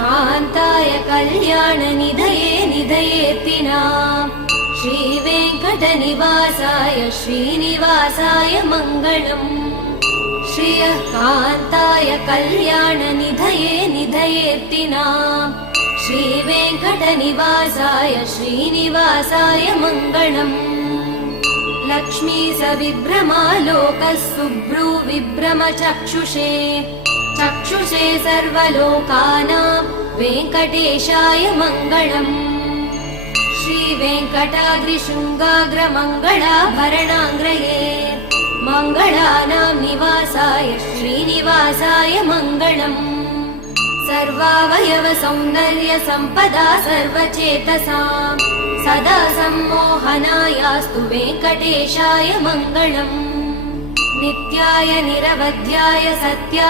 कान्ताय कल्याणनिधये निधयेत्तिनाम् श्रीवेङ्कटनिवासाय श्रीनिवासाय मङ्गलम् श्रियः कान्ताय कल्याणनिधये निधयेत्तिनाम् श्रीवेङ्कटनिवासाय श्रीनिवासाय मङ्गलम् लक्ष्मी सविभ्रमालोकः सुभ्रूविभ्रमचक्षुषे चक्षुषे सर्वलोकानां वेङ्कटेशाय मङ्गलम् श्रीवेङ्कटाद्रिशृङ्गाग्रमङ्गलाभरणाङ्ग्रये मङ्गलानां निवासाय श्रीनिवासाय मङ्गलम् सर्वावयव सौन्दर्य सम्पदा सर्वचेतसां सदा सम्मोहनायास्तु वेङ्कटेशाय मङ्गलम् नित्याय निरवध्याय सत्याय